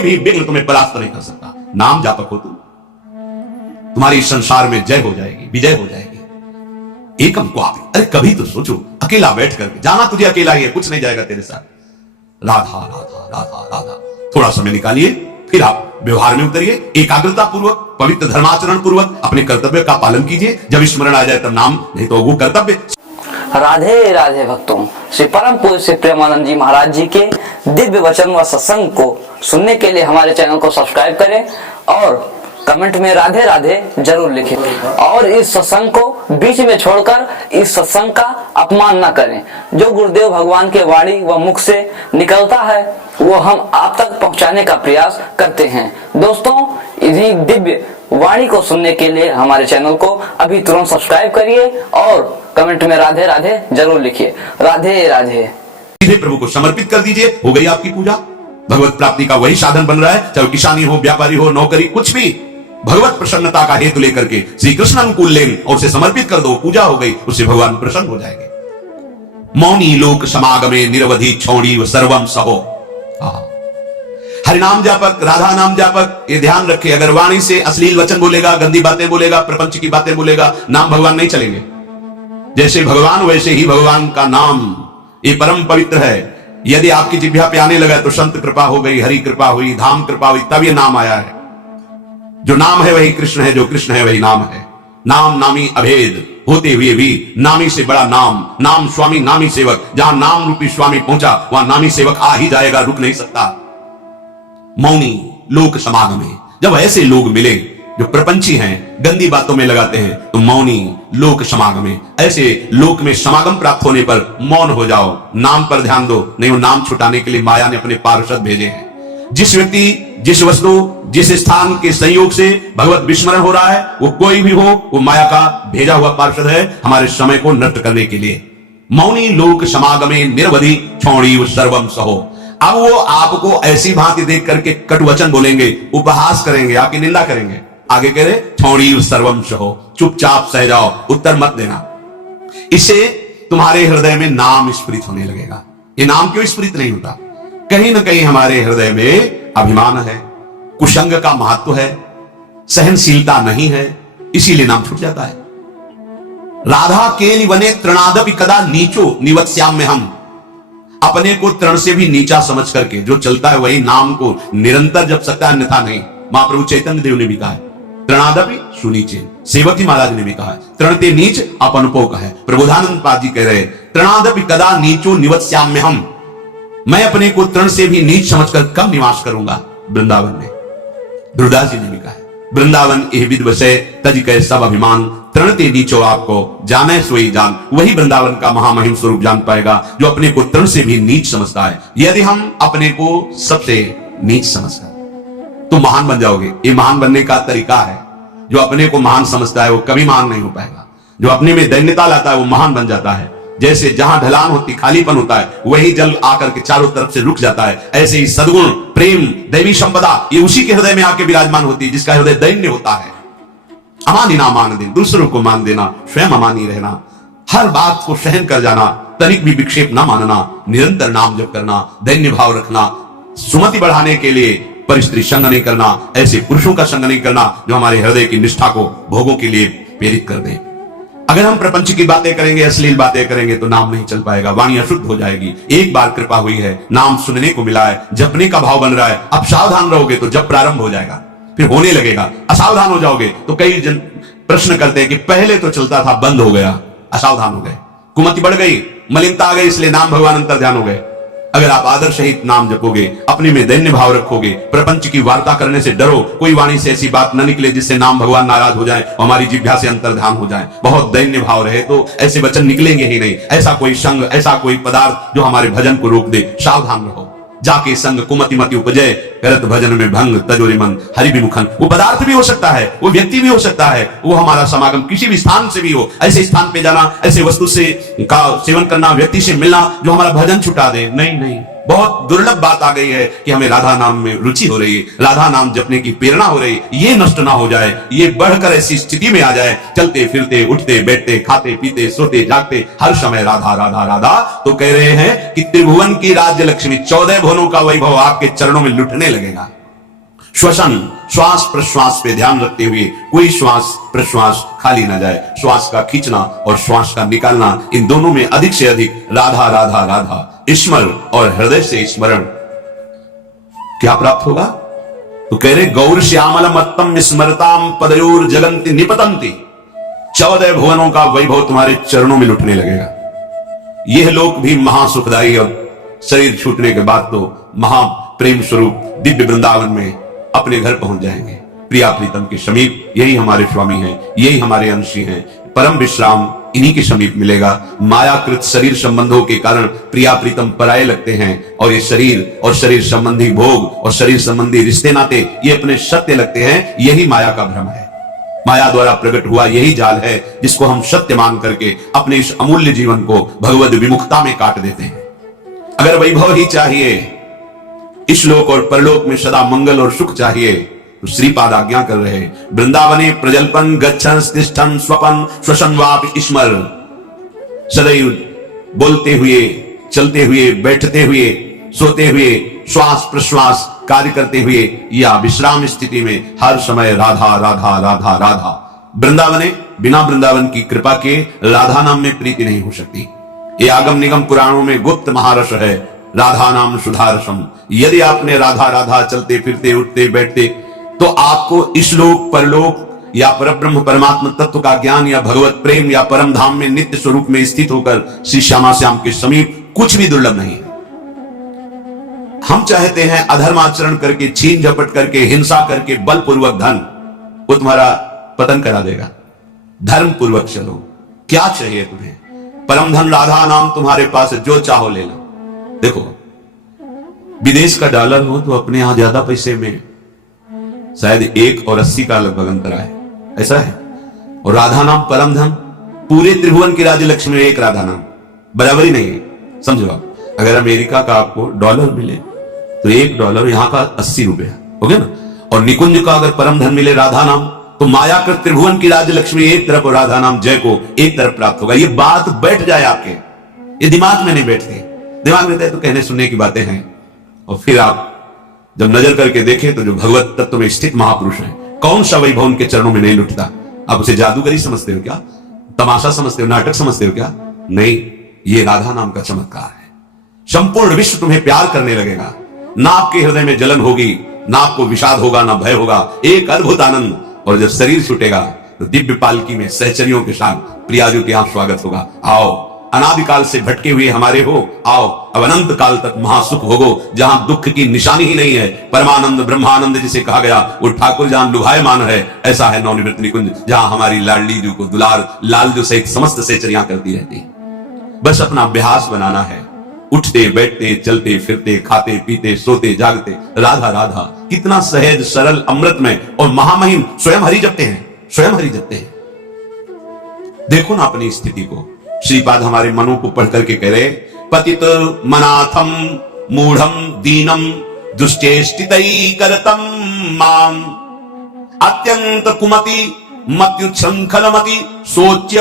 भी विघ्न तुम्हें परास्त नहीं कर सकता। नाम जापक हो तुम, तुम्हारी संसार में जय हो जाएगी, विजय हो जाएगी। एकम क्वापि, अरे कभी तो सोचो, अकेला बैठ करके जाना, तुझे अकेला ही है, कुछ नहीं जाएगा तेरे साथ। राधा राधा राधा राधा, थोड़ा समय निकालिए, फिर आप व्यवहार में उतरिए, एकाग्रता पूर्वक, पवित्र धर्माचरण पूर्वक अपने कर्तव्य का पालन कीजिए। जब स्मरण आ जाए तब नाम, नहीं तो वो कर्तव्य। राधे राधे भक्तों, श्री परम पूज्य श्री प्रेमानंद जी महाराज जी के दिव्य वचन व सत्संग को सुनने के लिए हमारे चैनल को सब्सक्राइब करें और कमेंट में राधे राधे जरूर लिखें। और इस सत्संग को बीच में छोड़कर इस सत्संग का अपमान न करें। जो गुरुदेव भगवान के वाणी व मुख से निकलता है वो हम आप तक पहुंचाने का प्रयास करते हैं। दोस्तों, इन्हीं दिव्य वाणी को सुनने के लिए हमारे चैनल को अभी तुरंत सब्सक्राइब करिए और कमेंट में राधे राधे जरूर लिखिए। राधे राधे। सीधे प्रभु को समर्पित कर दीजिए, हो गई आपकी पूजा। भगवत प्राप्ति का वही साधन बन रहा है, चाहे किसानी हो, व्यापारी हो, नौकरी, कुछ भी भगवत प्रसन्नता का हेतु लेकर के श्री कृष्ण अनुकूल लेन और उसे समर्पित कर दो, पूजा हो गई, उससे भगवान प्रसन्न हो जाएंगे। मौनी लोक समागमे निरवधि छौड़ी व सर्वम सहो। हरिनाम जापक, राधा नाम जापक, ये ध्यान रखे, अगर वाणी से अश्लील वचन बोलेगा, गंदी बातें बोलेगा, प्रपंच की बातें बोलेगा, नाम भगवान नहीं चलेंगे। जैसे भगवान वैसे ही भगवान का नाम, ये परम पवित्र है। यदि आपकी जिह्वा पे आने लगा तो संत कृपा हो गई, हरि कृपा हुई, धाम कृपा हुई, तब ये नाम आया है। जो नाम है वही कृष्ण है, जो कृष्ण है वही नाम है। नाम नामी अभेद होते हुए भी नामी से बड़ा नाम, नाम स्वामी नामी सेवक। जहां नाम रूपी स्वामी पहुंचा वहां नामी सेवक आ ही जाएगा, रुक नहीं सकता। मौनी लोक समागमे, जब ऐसे लोग मिले जो प्रपंची हैं, गंदी बातों में लगाते हैं, तो मौनी लोक समागमे, ऐसे लोक में समागम प्राप्त होने पर मौन हो जाओ, नाम पर ध्यान दो। नहीं, वो नाम छुटाने के लिए माया ने अपने पार्षद भेजे हैं। जिस व्यक्ति, जिस वस्तु, जिस स्थान के संयोग से भगवत विस्मरण हो रहा है, वो कोई भी हो, वो माया का भेजा हुआ पार्षद है हमारे समय को नष्ट करने के लिए। मौनी लोक समागमे निरवधि छौड़ी सर्वम सहो। अब वो आपको ऐसी भांति देख करके कटुवचन बोलेंगे, उपहास करेंगे, आपकी निंदा करेंगे। आगे कह रहे छौड़ी सर्वम सहो, चुपचाप सह जाओ, उत्तर मत देना। इससे तुम्हारे हृदय में नाम स्फुरित होने लगेगा। ये नाम क्यों स्फुरित नहीं होता? कहीं ना कहीं हमारे हृदय में अभिमान है, कुसंग का महत्व है, सहनशीलता नहीं है, इसीलिए नाम छूट जाता है। राधा केलि वने तृणादपि कदा नीचो निवत्स्याम्य हम। अपने को तृण से भी नीचा समझ करके जो चलता है वही नाम को निरंतर जप सकता है, अन्यथा नहीं। महाप्रभु चैतन्य देव ने भी कहा है तृणादपि सुनीचे। सेवकी महाराज ने भी कहा है तृणते नीच अपनपो का है। प्रबोधानंद पाद जी कह रहे तृणादपि कदा नीचो निवत्स्याम्य हम। मैं अपने को तृण से भी नीच समझकर कब निवास करूंगा वृंदावन में। दुर्दास जी ने भी कहा है वृंदावन एह विद वसै तज कै सब अभिमान। तृणते नीचो आपको जाने सोई जान। वही वृंदावन का महामहिम स्वरूप जान पाएगा जो अपने को तृण से भी नीच समझता है। यदि हम अपने को सबसे नीच समझकर तो महान बन जाओगे। ये महान बनने का तरीका है। जो अपने को महान समझता है वो कभी महान नहीं हो पाएगा। जो अपने में दैन्यता लाता है वो महान बन जाता है। जैसे जहां ढलान होती खालीपन होता है वही जल आकर के चारों तरफ से रुक जाता है। ऐसे ही सद्गुण, प्रेम, दैवी संपदा ये उसी के हृदय में आके विराजमान होती है जिसका हृदय दैन्य होता है। अमानी ना मान देना, दूसरों को मान देना, स्वयं अमानी रहना, हर बात को सहन कर जाना, तनिक भी विक्षेप ना मानना, निरंतर नाम जप करना, दैन्य भाव रखना, सुमति बढ़ाने के लिए परिस्त्री संग नहीं करना, ऐसे पुरुषों का संग नहीं करना जो हमारे हृदय की निष्ठा को भोगों के लिए प्रेरित कर दे। अगर हम प्रपंच की बातें करेंगे, अश्लील बातें करेंगे तो नाम नहीं चल पाएगा, वाणी अशुद्ध हो जाएगी। एक बार कृपा हुई है, नाम सुनने को मिला है, जपने का भाव बन रहा है, अब सावधान रहोगे तो जप प्रारंभ हो जाएगा, फिर होने लगेगा। असावधान हो जाओगे तो कई जन प्रश्न करते हैं कि पहले तो चलता था बंद हो गया, असावधान हो गए, कुमति बढ़ गई, मलिनता आ गई, इसलिए नाम भगवान अंतर ध्यान हो गए। अगर आप आदर सहित नाम जपोगे, अपने में दैन्य भाव रखोगे, प्रपंच की वार्ता करने से डरो, कोई वाणी से ऐसी बात न निकले जिससे नाम भगवान नाराज हो जाए, हमारी जिह्वा से अंतर ध्यान हो जाए, बहुत दैन्य भाव रहे तो ऐसे वचन निकलेंगे ही नहीं। ऐसा कोई संग, ऐसा कोई पदार्थ जो हमारे भजन को रोक दे, सावधान रहो। जाके संग कुमति मति उपजय करत भजन में भंग तजोरि मन हरि विमुखन। वो पदार्थ भी हो सकता है, वो व्यक्ति भी हो सकता है, वो हमारा समागम किसी भी स्थान से भी हो। ऐसे स्थान पे जाना, ऐसे वस्तु से का सेवन करना, व्यक्ति से मिलना जो हमारा भजन छुटा दे, नहीं नहीं। बहुत दुर्लभ बात आ गई है कि हमें राधा नाम में रुचि हो रही है, राधा नाम जपने की प्रेरणा हो रही है, ये नष्ट ना हो जाए, ये बढ़कर ऐसी स्थिति में आ जाए, चलते फिरते, उठते बैठते, खाते पीते, सोते जागते हर समय राधा राधा राधा। तो कह रहे हैं कि त्रिभुवन की राज्य लक्ष्मी, 14 भुवनों का वैभव आपके चरणों में लुटने लगेगा। श्वसन, श्वास प्रश्वास पे ध्यान रखते हुए कोई श्वास प्रश्वास खाली ना जाए। श्वास का खींचना और श्वास का निकालना, इन दोनों में अधिक से अधिक राधा राधा राधा स्मरण और हृदय से स्मरण क्या प्राप्त होगा? तो कह रहे गौर श्यामल मत्तम स्मरताम पदयोर जगंती निपतंती। 14 भुवनों का वैभव तुम्हारे चरणों में लुटने लगेगा। यह लोक भी महासुखदायी और शरीर छूटने के बाद तो महा प्रेम स्वरूप दिव्य वृंदावन में अपने घर पहुंच जाएंगे, प्रिया प्रीतम के समीप। यही हमारे स्वामी हैं, यही हमारे अंशी हैं। परम विश्राम इन्हीं के समीप मिलेगा। मायाकृत शरीर संबंधों के कारण प्रिया प्रीतम पराये लगते हैं और ये शरीर और शरीर संबंधी भोग और शरीर संबंधी रिश्ते नाते ये अपने सत्य लगते हैं। यही माया का भ्रम है। माया द्वारा प्रकट हुआ यही जाल है जिसको हम सत्य मान करके अपने इस अमूल्य जीवन को भगवद विमुखता में काट देते हैं। अगर वैभव ही चाहिए, इस लोक और परलोक में सदा मंगल और सुख चाहिए, तो श्रीपाद आज्ञा कर रहे वृंदावने प्रजल्पन गच्छन तिष्ठन स्वपन श्वसन वापि स्मर। सदैव बोलते हुए, चलते हुए, बैठते हुए, सोते हुए, श्वास प्रश्वास कार्य करते हुए या विश्राम स्थिति में हर समय राधा राधा राधा राधा। वृंदावने, बिना वृंदावन की कृपा के राधा नाम में प्रीति नहीं हो सकती। ये आगम निगम पुराणों में गुप्त महारस है, राधा नाम सुधारसम। यदि आपने राधा राधा चलते फिरते उठते बैठते तो आपको इस लोक परलोक या परब्रह्म परमात्मा तत्व का ज्ञान या भगवत प्रेम या परम धाम में नित्य स्वरूप में स्थित होकर श्री श्यामा श्याम के समीप कुछ भी दुर्लभ नहीं है। हम चाहते हैं अधर्माचरण करके, छीन झपट करके, हिंसा करके, बलपूर्वक धन, वो तुम्हारा पतन करा देगा। धर्म पूर्वक चलो। क्या चाहिए तुम्हें? परम धन राधा नाम तुम्हारे पास है, जो चाहो ले लो। देखो, विदेश का डॉलर हो तो अपने यहां ज्यादा पैसे में शायद 1 और 80 का लगभग अंतर है, ऐसा है। और राधा नाम परम धन, पूरे त्रिभुवन की राज्य लक्ष्मी में एक राधा नाम, बराबरी नहीं है। समझो आप, अगर अमेरिका का आपको डॉलर मिले तो $1 यहां का 80 रुपया हो गया ना। और निकुंज का अगर परम धन मिले राधा नाम, तो माया कर त्रिभुवन की राज्य लक्ष्मी एक तरफ और राधा नाम जय को एक तरफ प्राप्त होगा। ये बात बैठ जाए आपके, ये दिमाग में नहीं बैठती। दिमाग में तो कहने सुनने की बातें हैं। और फिर आप जब नजर करके देखें तो जो भगवत तत्व में स्थित महापुरुष है, कौन सा वैभव उनके चरणों में नहीं लुटता? आप उसे जादूगरी समझते हो क्या? तमाशा समझते हो? नाटक समझते हो क्या? नहीं, ये राधा नाम का चमत्कार है। संपूर्ण विश्व तुम्हें प्यार करने लगेगा। ना आपके हृदय में जलन होगी, ना आपको विषाद होगा, ना भय होगा। एक अद्भुत आनंद। और जब शरीर छूटेगा तो दिव्य पालकी में सहचरियों के साथ प्रियाजू के यहां स्वागत होगा। आओ, अनादिकाल से भटके हुए हमारे हो, आओ अब अनंत काल तक महासुख भोगो, जहां दुख की निशानी ही नहीं है। परमानंद ब्रह्मानंद जिसे कहा गया, वो ठाकुर जहां लुभायमान है, ऐसा है नवनिवृत्त निकुंज, जहां हमारी लाडली जू को दुलार लाल जो सहित समस्त सहचरियां करती रहती। बस अपना अभ्यास बनाना है। उठते बैठते चलते फिरते खाते पीते सोते जागते राधा राधा। कितना सहज सरल अमृतमय और महामहिम। स्वयं हरि जपते हैं, स्वयं हरि जपते हैं। देखो ना अपनी स्थिति को। श्रीपाद हमारे मनों को पढ़ करके कह रहे, पतित मनाथम मूढ़म दीनम दुश्चेष्टितैकरतम माम अत्यंत कुमति मत्युच्छृंखलमति सोच्य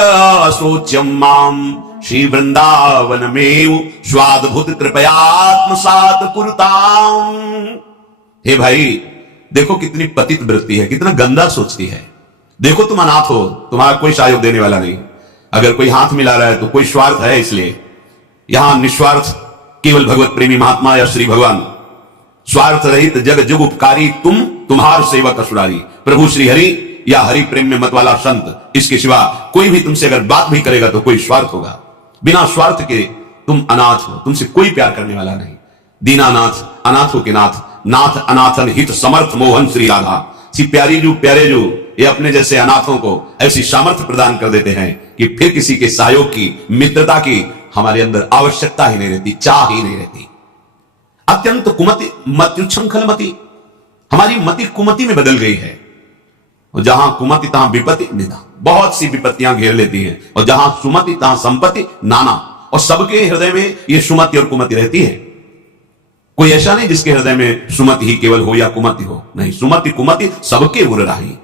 सोच्यम माम श्री वृंदावन में स्वादभूत कृपयात्मसात कुरुताम। हे भाई, देखो कितनी पतित वृत्ति है, कितना गंदा सोचती है। देखो तुम अनाथ हो, तुम्हारा कोई सहयोग देने वाला नहीं। अगर कोई हाथ मिला रहा है तो कोई स्वार्थ है, इसलिए यहां निस्वार्थ केवल भगवत प्रेमी महात्मा या श्री भगवान, स्वार्थ रहित जग जुग उपकारी तुम, तुम्हार सेवक असुरारी, प्रभु श्री हरि या हरि प्रेम में मत वाला संत। इसके सिवा कोई भी तुमसे अगर बात भी करेगा तो कोई स्वार्थ होगा। बिना स्वार्थ के तुम अनाथ हो, तुमसे कोई प्यार करने वाला नहीं। दीनानाथ, अनाथों के नाथ, नाथ अनाथन हित समर्थ मोहन श्री राधा। सी प्यारी जू प्यारे जू, ये अपने जैसे अनाथों को ऐसी सामर्थ्य प्रदान कर देते हैं कि फिर किसी के सहयोग की, मित्रता की हमारे अंदर आवश्यकता ही नहीं रहती, चाह ही नहीं रहती। अत्यंत कुमति मत्युच्छृंखलमति, हमारी मति कुमति में बदल गई है। और जहां कुमति तहां विपत्ति निधा, बहुत सी विपत्तियां घेर लेती हैं। और जहां सुमति तहां संपत्ति नाना। और सबके हृदय में ये सुमति और कुमति रहती है। कोई ऐसा नहीं जिसके हृदय में सुमति ही केवल हो या कुमति हो, नहीं, सुमति कुमति सबके उर रही।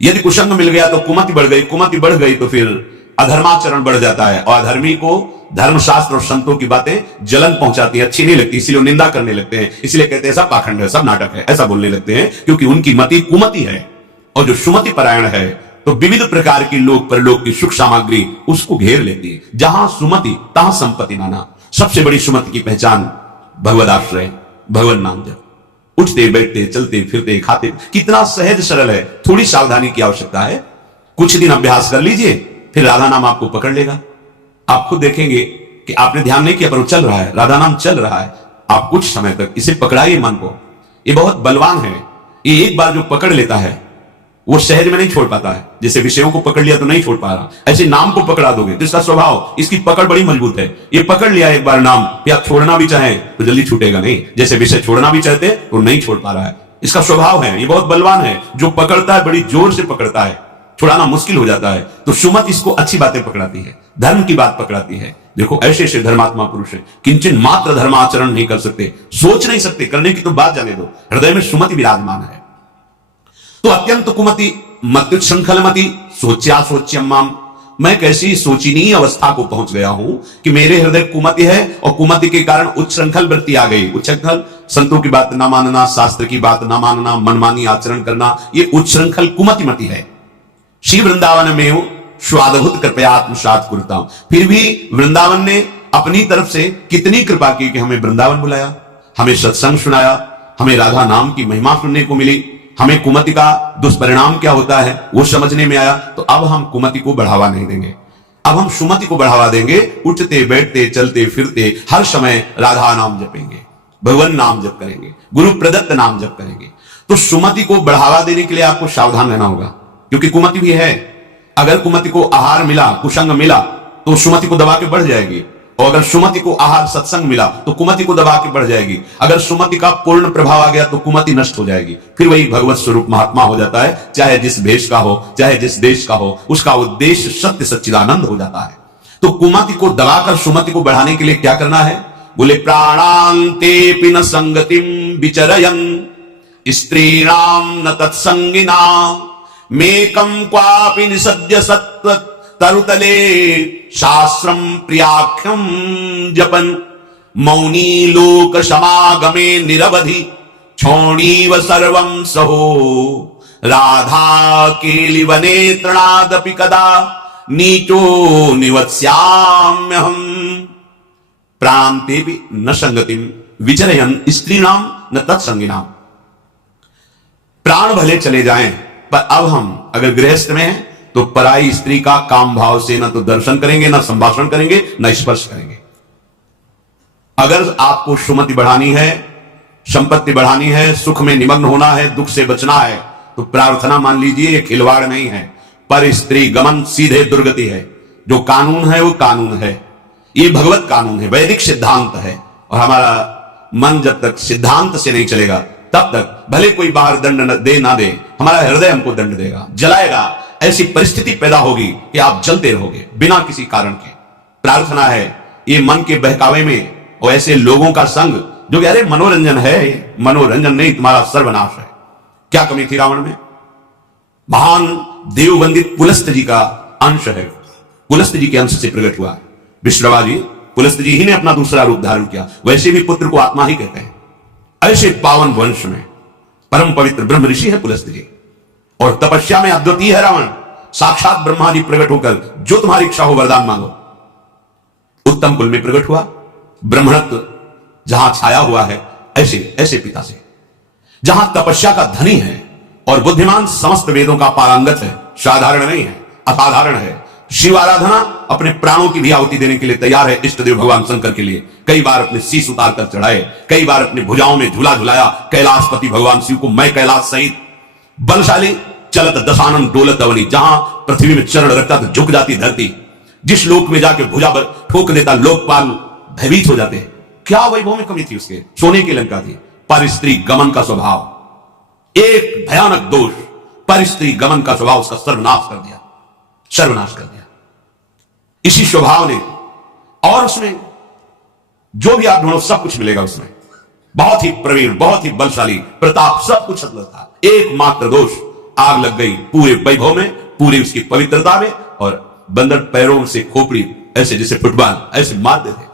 यदि कुसंग मिल गया तो कुमति बढ़ गई, कुमति बढ़ गई तो फिर अधर्माचरण बढ़ जाता है, और अधर्मी को धर्मशास्त्र और संतों की बातें जलन पहुंचाती है, अच्छी नहीं लगती, इसलिए निंदा करने लगते हैं, इसलिए कहते हैं सब पाखंड है, सब नाटक है, ऐसा बोलने लगते हैं, क्योंकि उनकी मति कुमति है। और जो सुमति परायण है तो विविध प्रकार की लोक परलोक की सुख सामग्री उसको घेर लेती है। जहां सुमति तहां संपत्ति नाना। सबसे बड़ी सुमति की पहचान भगवद आश्रय, भगवत नाम जप। उठते बैठते चलते फिरते खाते, कितना सहज सरल है। थोड़ी सावधानी की आवश्यकता है। कुछ दिन अभ्यास कर लीजिए, फिर राधा नाम आपको पकड़ लेगा। आप खुद देखेंगे कि आपने ध्यान नहीं किया पर वो चल रहा है, राधा नाम चल रहा है। आप कुछ समय तक इसे पकड़ाइए मन को, ये बहुत बलवान है। ये एक बार जो पकड़ लेता है वो सहज में नहीं छोड़ पाता है। जैसे विषयों को पकड़ लिया तो नहीं छोड़ पा रहा, ऐसे नाम को पकड़ा दोगे तो इसका स्वभाव, इसकी पकड़ बड़ी मजबूत है। ये पकड़ लिया एक बार नाम, फिर आप छोड़ना भी चाहें तो जल्दी छूटेगा नहीं। जैसे विषय छोड़ना भी चाहते तो नहीं छोड़ पा रहा है, इसका स्वभाव है। ये बहुत बलवान है, जो पकड़ता है बड़ी जोर से पकड़ता है, छुड़ाना मुश्किल हो जाता है। तो सुमति इसको अच्छी बातें पकड़ाती है, धर्म की बात पकड़ाती है। देखो ऐसे ऐसे धर्मात्मा पुरुष है, किंचन मात्र धर्माचरण नहीं कर सकते, सोच नहीं सकते, करने की तो बात जाने दो, हृदय में सुमति विराजमान है। तो अत्यंत कुमति मत्युच्छृंखलमति सोच्या सोच्यम माम। मैं कैसी सोचनीय अवस्था को पहुंच गया हूं कि मेरे हृदय कुमति है, और कुमति के कारण उच्छृंखल वृत्ति आ गई। उच्छृंखल, संतों की बात ना मानना, शास्त्र की बात ना मानना, मनमानी आचरण करना, ये उच्छृंखल कुमतिमति है। श्री वृंदावन में स्वादभुत कृपया आत्मसात करता हूं। फिर भी वृंदावन ने अपनी तरफ से कितनी कृपा की कि हमें वृंदावन बुलाया, हमें सत्संग सुनाया, हमें राधा नाम की महिमा सुनने को मिली, हमें कुमति का दुष्परिणाम क्या होता है वो समझने में आया। तो अब हम कुमति को बढ़ावा नहीं देंगे, अब हम सुमति को बढ़ावा देंगे। उठते बैठते चलते फिरते हर समय राधा नाम जपेंगे, भगवान नाम जप करेंगे, गुरु प्रदत्त नाम जप करेंगे। तो सुमति को बढ़ावा देने के लिए आपको सावधान रहना होगा, क्योंकि कुमति भी है। अगर कुमति को आहार मिला, कुसंग मिला, तो सुमति को दबा के बढ़ जाएगी, और अगर सुमति को आहार सत्संग मिला तो कुमति को दबा के बढ़ जाएगी। अगर सुमति का पूर्ण प्रभाव आ गया तो कुमति नष्ट हो जाएगी, फिर वही भगवत स्वरूप महात्मा हो जाता है। चाहे जिस भेष का हो, चाहे जिस देश का हो, उसका उद्देश्य सत्य सच्चिदानंद हो जाता है। तो कुमति को दबाकर सुमति को बढ़ाने के लिए क्या करना है? बोले प्राणांते पिन संगतिम विचरयन् स्त्रीणाम न तत्संगिना मेकम क्वापि निसद्य सत्व तरुतले शास्त्रम प्रियाख्यम जपन मौनी लोक समागमे निरवधि क्षोणीव सर्वं सहो राधा केलिवने तृणादपि कदा नीचो निवत्स्याम्यहम् प्रान्तेपि न संगतिम विचरयन् स्त्रीणाम न तत्संगिनाम। प्राण भले चले जाएं, पर अब हम अगर गृहस्थ में हैं तो पराई स्त्री का काम भाव से ना तो दर्शन करेंगे, ना संभाषण करेंगे, ना स्पर्श करेंगे। अगर आपको सुमति बढ़ानी है, संपत्ति बढ़ानी है, सुख में निमग्न होना है, दुख से बचना है, तो प्रार्थना मान लीजिए ये खिलवाड़ नहीं है। पर स्त्री गमन सीधे दुर्गति है। जो कानून है वो कानून है, ये भगवत कानून है, वैदिक सिद्धांत है। और हमारा मन जब तक सिद्धांत से नहीं चलेगा तब तक भले कोई बाहर दंड दे ना दे, हमारा हृदय हमको दंड देगा, जलाएगा। ऐसी परिस्थिति पैदा होगी कि आप जलते रहोगे बिना किसी कारण के। प्रार्थना है ये मन के बहकावे में और ऐसे लोगों का संग जो कि अरे मनोरंजन है, मनोरंजन नहीं, तुम्हारा सर्वनाश है। क्या कमी थी रावण में? महान देववंदित पुलस्त जी का अंश है, पुलस्त जी के अंश से प्रकट हुआ। विश्रवा जी, पुलस्त जी ही ने अपना दूसरा रूप धारण किया। वैसे भी पुत्र को आत्मा ही कहते हैं। ऐसे पावन वंश में परम पवित्र ब्रह्म ऋषि है पुलस्त जी, और तपस्या में अद्वितीय है रावण। साक्षात ब्रह्मा जी प्रकट होकर जो तुम्हारी इच्छा हो वरदान मांगो। उत्तम कुल में प्रकट हुआ, ब्रह्मणत्व जहां छाया हुआ है, ऐसे ऐसे पिता से, जहां तपस्या का धनी है और बुद्धिमान समस्त वेदों का पारंगत है। साधारण नहीं है, असाधारण है। शिव आराधना अपने प्राणों की भी आहुति देने के लिए तैयार है। इष्ट देव भगवान शंकर के लिए कई बार अपने शीश उतार कर चढ़ाए, कई बार अपनी भुजाओं में झूला झुलाया। कैलाशपति भगवान शिव को मैं कैलाश सहित बलशाली चलत दशानन डोलत अवनी, जहां पृथ्वी में चरण रखता तो झुक जाती धरती, जिस लोक में जाके भुजा ठोक देता लोकपाल भयभीत हो जाते। क्या वैभव में कमी थी उसके? सोने की लंका थी। पर स्त्री गमन का स्वभाव, एक भयानक दोष, पर स्त्री गमन का स्वभाव उसका सर्वनाश कर दिया, सर्वनाश कर दिया। इसी स्वभाव ने, और उसमें जो भी आप ढूंढो सब कुछ मिलेगा उसमें। बहुत ही प्रवीण, बहुत ही बलशाली, प्रताप, सब कुछ था। एकमात्र दोष, आग लग गई पूरे वैभव में, पूरी उसकी पवित्रता में और बंदर पैरों से खोपड़ी ऐसे जैसे फुटबॉल ऐसे मार देते।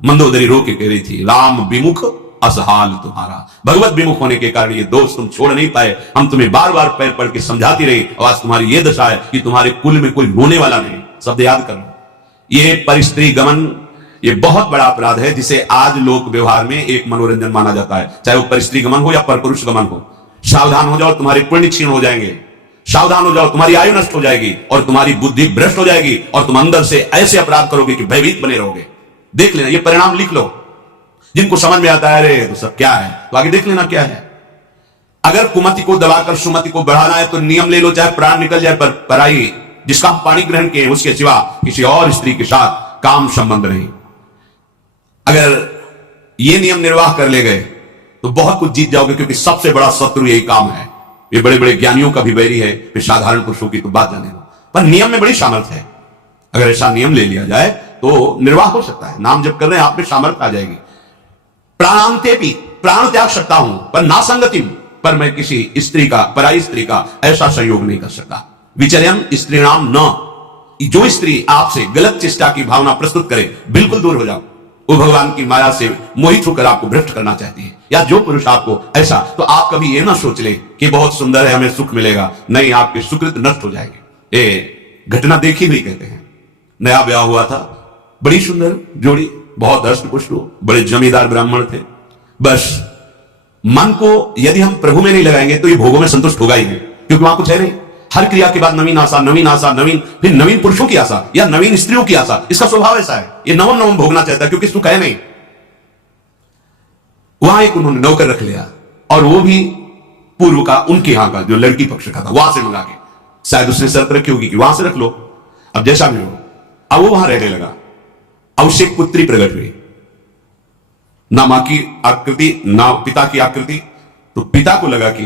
मंदोदरी रो के कह रही थी, राम विमुख असहाल तुम्हारा। भगवत विमुख होने के कारण ये दोष तुम छोड़ नहीं पाए। हम तुम्हें बार बार पैर पड़ के समझाती रही, और आज तुम्हारी ये दशा है कि तुम्हारे कुल में कोई रोने वाला नहीं। शब्द याद कर लो। ये परिस्त्री गमन ये बहुत बड़ा अपराध है, जिसे आज लोक व्यवहार में एक मनोरंजन माना जाता है, चाहे वो परिस्त्री गमन हो या परपुरुष गमन हो। सावधान हो जाओ, तुम्हारे पुण्य क्षीण हो जाएंगे। सावधान हो जाओ, तुम्हारी आयु नष्ट हो जाएगी और तुम्हारी बुद्धि भ्रष्ट हो जाएगी, और तुम अंदर से ऐसे अपराध करोगे कि भयभीत बने रहोगे। देख लेना, ये परिणाम लिख लो। जिनको समझ में आता है अरे तो सब क्या है, तो आगे देख लेना क्या है। अगर कुमति को दबाकर सुमति को बढ़ाना है तो नियम ले लो, चाहे प्राण निकल जाए, पर पराई जिसका हम पानी ग्रहण किए उसके सिवा किसी और स्त्री के साथ काम संबंध नहीं। अगर ये नियम निर्वाह कर ले गए तो बहुत कुछ जीत जाओगे, क्योंकि सबसे बड़ा शत्रु यही काम है। ये बड़े बड़े ज्ञानियों का भी बैरी है, फिर साधारण पुरुषों की तो बात जाने दो। पर नियम में बड़ी सामर्थ्य है। अगर ऐसा नियम ले लिया जाए तो निर्वाह हो सकता है। नाम जब कर रहे हैं आप में सामर्थ्य आ जाएगी। प्राणांते भी प्राण त्याग सकता हूं, पर नासंगति, पर मैं किसी स्त्री का, पराई स्त्री का ऐसा संयोग नहीं कर सकता। विचर्यन स्त्रीणाम न, जो स्त्री आपसे गलत चेष्टा की भावना प्रस्तुत करे बिल्कुल दूर हो जाओ। वो भगवान की माया से मोहित होकर आपको भ्रष्ट करना चाहती है। या जो पुरुष आपको ऐसा, तो आप कभी ये ना सोच ले कि बहुत सुंदर है हमें सुख मिलेगा। नहीं, आपके सुकृत नष्ट हो जाएंगे। ये घटना देखी हुई कहते हैं। नया ब्याह हुआ था, बड़ी सुंदर जोड़ी, बहुत हष्ट पुष्ट, बड़े जमींदार ब्राह्मण थे। बस मन को यदि हम प्रभु में नहीं लगाएंगे तो ये भोगों में संतुष्ट होगा ही नहीं, क्योंकि वहां कुछ है नहीं। हर क्रिया के बाद नवीन आशा, नवीन आशा, नवीन, फिर नवीन पुरुषों की आशा या नवीन स्त्रियों की आशा। इसका स्वभाव ऐसा है, ये नवम नवम भोगना चाहता है, क्योंकि सुख है नहीं। वहां एक उन्होंने नौकर रख लिया, और वो भी पूर्व का, उनके यहां का जो लड़की पक्ष का था, वहां से मंगा के। शायद उसने शर्त रखी होगी कि वहां से रख लो, अब जैसा भी हो। अब वो वहां रहने लगा। अब उससे एक पुत्री प्रकट हुई, ना मां की आकृति ना पिता की आकृति। तो पिता को लगा कि,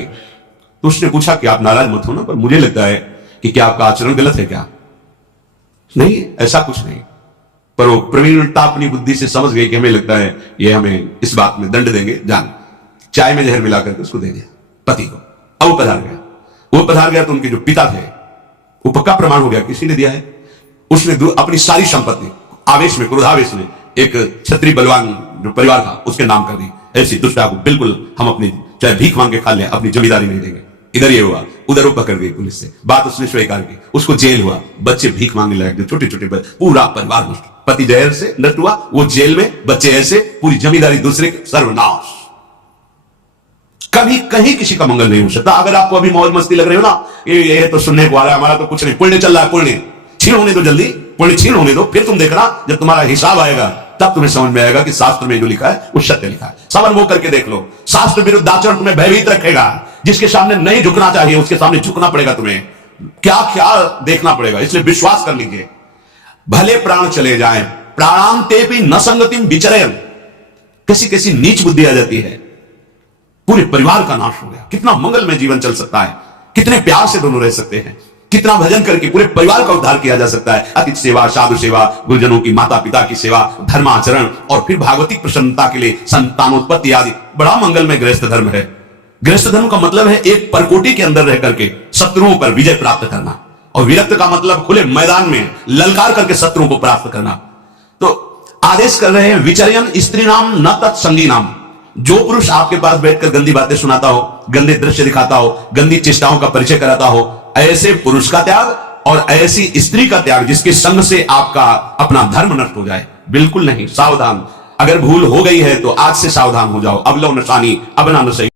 तो उसने पूछा कि आप नाराज मत हो ना, पर मुझे लगता है कि क्या आपका आचरण गलत है क्या? नहीं, ऐसा कुछ नहीं। पर वो प्रवीणता अपनी बुद्धि से समझ गई कि हमें लगता है ये हमें इस बात में दंड देंगे। जान चाय में जहर मिलाकर के उसको दे दिया पति को। अब वो पधार गया तो उनके जो पिता थे, वो पक्का प्रमाण हो गया किसी ने दिया है। उसने अपनी सारी संपत्ति आवेश में, क्रोधावेश में, एक क्षत्रिय बलवान जो परिवार था उसके नाम कर दी। ऐसी दुष्टा को बिल्कुल हम अपनी, चाहे भीख मांग के खा ले, अपनी जमींदारी नहीं देंगे। इधर ये हुआ, उधर वो पकड़ गई पुलिस से, बात उसने स्वीकार की, उसको जेल हुआ। बच्चे भीख मांगने लगे, जो छोटे छोटे, पूरा परिवार नष्ट। पति जहर से नष्ट हुआ, वो जेल में, बच्चे ऐसे, पूरी जमींदारी दूसरे के, सर्वनाश। कभी कहीं किसी का मंगल नहीं हो सकता। अगर आपको अभी मौज मस्ती लग रही हो ना, ये तो सुनने को आ रहा है, हमारा तो कुछ नहीं, पुण्य चल रहा है, पुण्य छीन होने दो, जल्दी पुण्य छीन होने दो, फिर तुम देखना जब तुम्हारा हिसाब आएगा तब तुम्हें समझ में आएगा कि शास्त्र में जो लिखा है वो सत्य लिखा है। सवन वो करके देख लो। शास्त्र विरुद्ध आचरण तुम्हें भयभीत रखेगा। जिसके सामने नहीं झुकना चाहिए उसके सामने झुकना पड़ेगा। तुम्हें क्या क्या देखना पड़ेगा, इसलिए विश्वास कर लीजिए। भले प्राण चले जाएं, प्राणांते भी न संगतिम विचरयन। कैसी कैसी नीच बुद्धि आ जाती है, पूरे परिवार का नाश हो गया। कितना मंगलमय जीवन चल सकता है, कितने प्यार से दोनों रह सकते हैं, कितना भजन करके पूरे परिवार का उद्धार किया जा सकता है। अतिथि सेवा, साधु सेवा, गुरुजनों की, माता पिता की सेवा, धर्माचरण, और फिर भागवतिक प्रसन्नता के लिए संतानोत्पत्ति आदि। बड़ा मंगलमय गृहस्थ धर्म है। गृहस्थ धर्म का मतलब है एक परकोटी के अंदर रह करके शत्रुओं पर विजय प्राप्त करना, और विरक्त का मतलब खुले मैदान में ललकार करके शत्रुओं को प्राप्त करना। तो आदेश कर रहे हैं, विचर्यन स्त्री नाम न तत्संगी नाम। जो पुरुष आपके पास बैठकर गंदी बातें सुनाता हो, गंदे दृश्य दिखाता हो, गंदी चेष्टाओं का परिचय कराता हो, ऐसे पुरुष का त्याग और ऐसी स्त्री का त्याग जिसके संग से आपका अपना धर्म नष्ट हो जाए, बिल्कुल नहीं। सावधान। अगर भूल हो गई है तो आज से सावधान हो जाओ। अब लो नशानी, अब ना नशे।